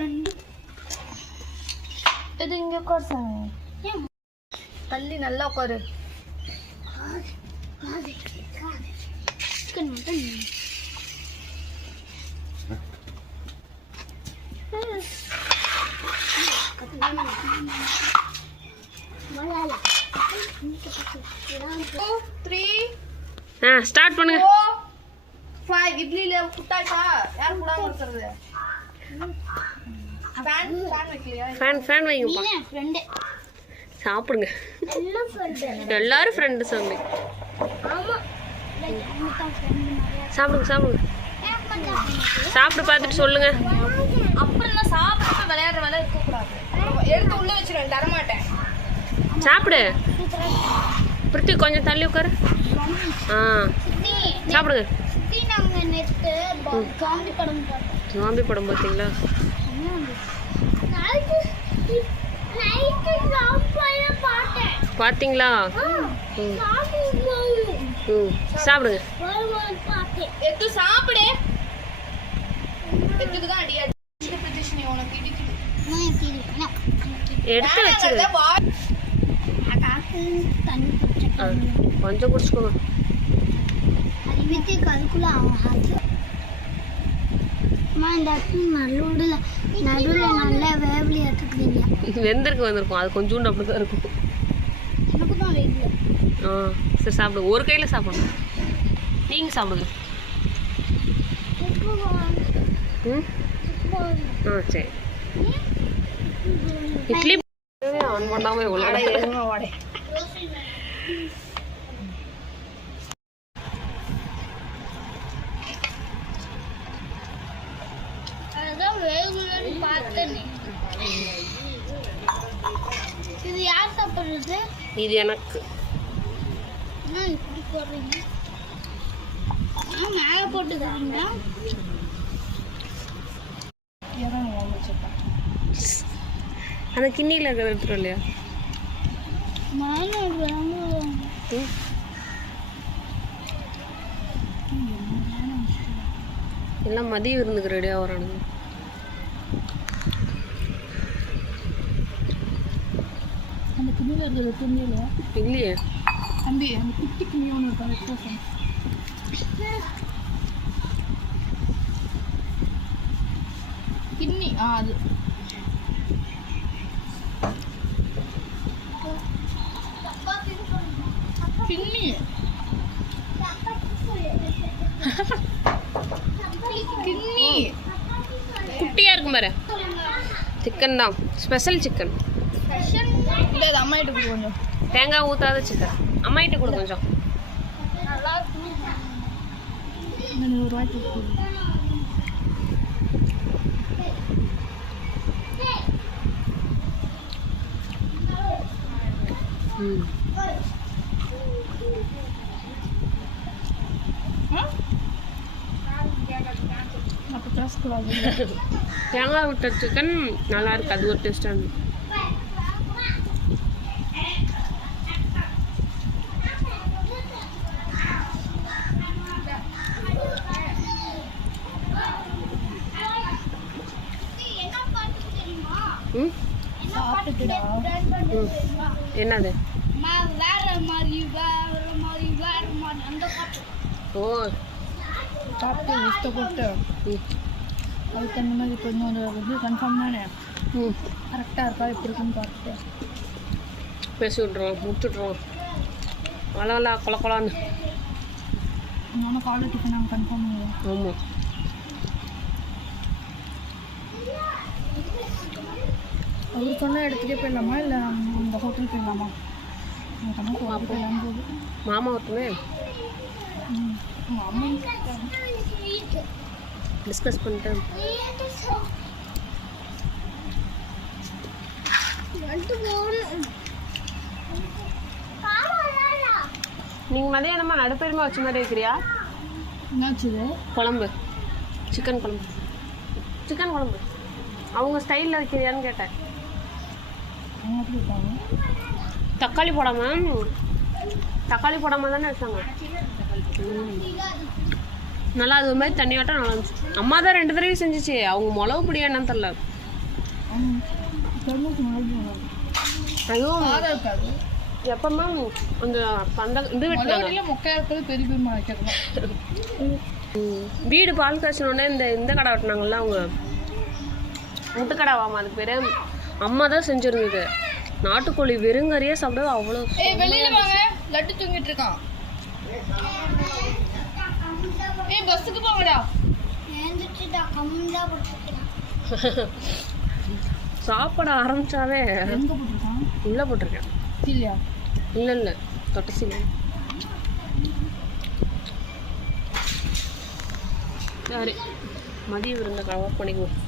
Friend இது இங்கே உட்கார் சாமி. தள்ளி நல்லா உட்காரு. ஸ்டார்ட் பண்ணுங்க. 5 இட்லில குட்டாச்சா யார் குடாம இருக்குது? ஃபேன் வைக்கலையா? ஃபேன் வைங்கப்பா. ஃப்ரெண்ட் சாப்பிடுங்க. எல்லாரும் ஃப்ரெண்டு சாமி. ஆமா சாப்பிடுங்க சாப்பிடுங்க. சாப்பிட்டு பார்த்துட்டு சொல்லுங்க. அப்புறம் நான் சாப்பிட்டு விளையாடுற வேலை இருக்கக்கூடாது. எடுத்து உள்ள வச்சிருவேன், தரமாட்டேன். சாப்பிடு. பிரித்தி கொஞ்சம் தள்ளி உட்காரு. சாப்பிடுங்க. ஜாம்பி படம் பார்த்தீங்களா? பார்த்தீங்களா? சாப்பிடுங்க. எது சாப்பிடு. எதுக்கு தான் அடியா பிரதிஷ்ணி உனக்கு இடிக்குது. எடுத்து வச்சிரு. கொஞ்சம் குடிச்சுக்கோங்க. வெந்திருக்கு வந்திருக்கும். அது கொஞ்சோண்டு அப்படிதான் இருக்கும். சரி சாப்பிடுங்க. ஒரு கையில் சாப்பிடுங்க. நீங்கள் சாப்பிடுங்க. சரி. இட்லி ஆன் பண்ணாமல் எவ்வளோ இது யார் சாப்பிடுறது? இது எனக்கு. இப்படி போடுறீங்க மேலே போட்டுக்கிறீங்களா? அந்த கிண்ணியில் இருக்கிறத எடுத்துரும் இல்லையா? எல்லாம் மதிய விருந்துக்கு ரெடியாக வரானுங்க. அந்த கிண்ணியில் இருக்கிறது கிண்ணியில் இல்லையே தம்பி. அந்த குட்டி கிண்ணி ஒன்று இருக்கா? கிண்ணி அது கிண்ணி கிண்ணி குட்டியாக இருக்கும் பாரு. சிக்கன் தான். Special chicken. இல்லை அது அம்மா கிட்ட கொடு. கொஞ்சம் தேங்காய் ஊற்றாத சிக்கன். அம்மா கிட்ட கொடு கொஞ்சம். நல்லா இருக்கும். ஒரு வாய்ப்பு தேங்காய் விட்ட சிக்கன் நல்லா இருக்கு. அது ஒரு டேஸ்டாக இருக்கு. என்னது? ஓ சாப்பிட்டு இஷ்டப்பட்டு அதுக்கு அந்த மாதிரி இப்போ இன்னொரு கன்ஃபார்ம் தானே. கரெக்டாக இருக்கா எப்படி இருக்குன்னு பார்த்துட்டு பேசி விட்ருவோம், முடிச்சுட்ருவோம். அழகா கொல கொலான்னு. இன்னொன்று காலேஜ் டிஃபன் நாங்கள் கன்ஃபார்ம் பண்ணுவோம். ஆமாம். அவர் சொன்ன இடத்துக்கே போயிடலாமா இல்லை அந்த ஹோட்டல் போயிடலாமா? மாமா ஒருத்தமே டிஸ்கஸ் பண்ணிட்டேன். நீங்கள் மதியானமா நடுப்பெருமா வச்ச மாதிரி இருக்கிறியா? என்னாச்சுது? குழம்பு, சிக்கன் குழம்பு. சிக்கன் குழம்பு அவங்க ஸ்டைலில் வைக்கிறியான்னு கேட்டேன். தக்காளி போடாமல் தானே வச்சாங்க. நல்லா அது ஒரு மாதிரி தண்ணி வாட்டம் நல்லா இருந்துச்சு. அம்மா தான் 2 தடவை செஞ்சிச்சு. அவங்க மிளகு பிடியா என்னன்னு தெரில. அதுவும் காரம் இருக்காது. எப்பமா அந்த பண்ட இது வெட்டினாங்க மொதல்ல மொக்கையா இருக்கிறது பெரிய பெருமா வைக்கிறோம். வீடு பால் காய்ச்சினோடனே இந்த கடை வெட்டினாங்கல்ல அவங்க முட்டுக்கடாவாமா அதுக்கு பேர். அம்மா தான் செஞ்சுருந்தது. நாட்டுக்கோழி வெறுங்கறியே சாப்பிடுறது அவ்வளோ. வெளியில வாங்க, லட்டு தூங்கிட்டு இருக்கான். பஸ்ஸுக்கு போங்கடா. சாப்பிட ஆரம்பிச்சாவே உள்ள போட்டிருக்கேன். இல்லையா? இல்லை தொட்டசில. சரி, மதிய விருந்தை கவர் பண்ணிக்குவோம்.